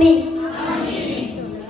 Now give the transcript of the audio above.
me.